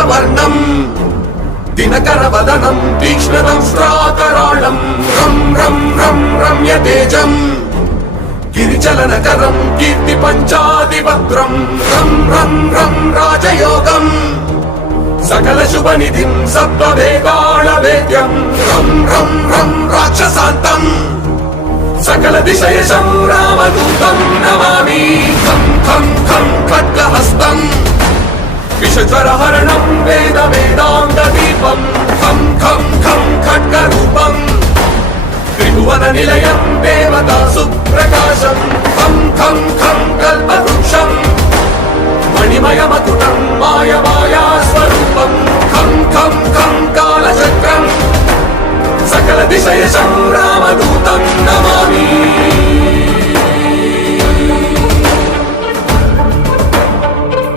రక్తవర్ణం దినకరవదనం తీక్ష్ణదంష్ట్రాకరాళం రం రం రం రమ్యతేజం గిరిచలనకరం కీర్తి పంచాదిభద్రం రం రం రం రాజయోగం సకల శుభనిధిం సప్తవేదాళవేద్యం రం రం రం రాక్షసాంతం సకల దిశయశం రామదూతం నమామి ఖం ఖం ఖం ఖడ్గహస్తం విషజ్వరహరణం వేద వేదాంత దీపం ఖం ఖం ఖం ఖడ్గరూపం త్రిభువన నిలయం దేవతా సుప్రకాశం ఖం ఖం ఖం కల్పవృక్షం మణిమయమకుటం మాయమాయా స్వరూపం ఖం ఖం ఖం కాలచక్రం సకల దిశయశం రామదూతం నమామి